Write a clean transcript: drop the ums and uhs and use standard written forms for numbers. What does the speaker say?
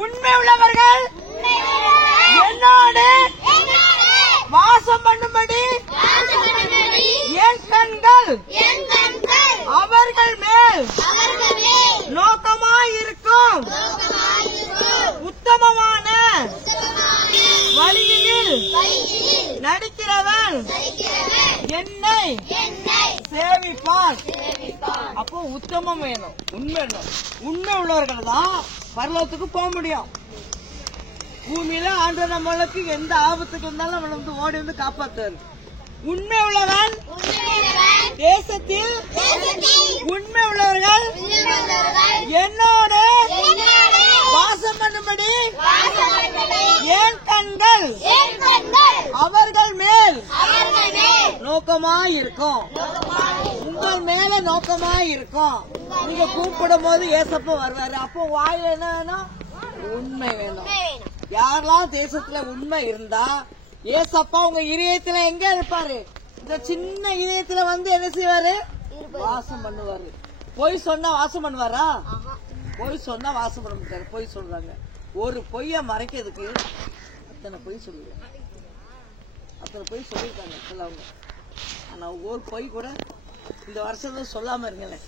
உண்மை உள்ளவர்கள் என்னோடு வாசம் பண்ணும்படி என் கண்கள் அவர்கள் மேல் நோக்கமாயிருக்கும். உத்தமமான வழியில் நடிக்கிறவன் என்னை சேவிப்பான். அப்போ உத்தமம் வேணும், உண்மை வேணும். உண்மை உள்ளவர்கள் தான் பரலோகத்துக்கு போக முடியும். பூமியில ஆண்டவர் நம்மளுக்கு எந்த ஆபத்துக்கு இருந்தாலும் நம்மளை வந்து ஓடி வந்து காப்பாற்றுவார். உண்மை உள்ளவன் தேசத்தில் உண்மை உள்ளவர்கள் என்னோட வாசம் பண்ணும்படி என் கண்கள் அவர்கள் மேல் நோக்கமாயிருக்கும். உங்கள் மேல நோக்கமாயிருக்கும். நீங்க கூப்பிடும் போது ஏசப்பா வருவாரு. அப்போ வாயில என்ன வேணும்? உண்மை வேணும். யாரெல்லாம் தேசத்துல உண்மை இருந்தா ஏசப்பா உங்க இதயத்துல எங்க இருப்பாரு? இந்த சின்ன இதயத்துல வந்து என்ன செய்வாரு? வாசம் பண்ணுவாரு. பொய் சொன்னா வாசம் பண்ணுவாரா? பொய் சொன்னா வாசம் பண்ண மாட்டாரு. பொய் சொல்றாங்க. ஒரு பொய்ய மறைக்கிறதுக்கு அத்தனை பொய் சொல்லுவாங்க. அத்தனை பொய் சொல்லிருக்காங்க சிலவங்க. ஆனா ஒரு பொய் கூட இந்த வருஷத்துல சொல்லாம இருங்களேன்.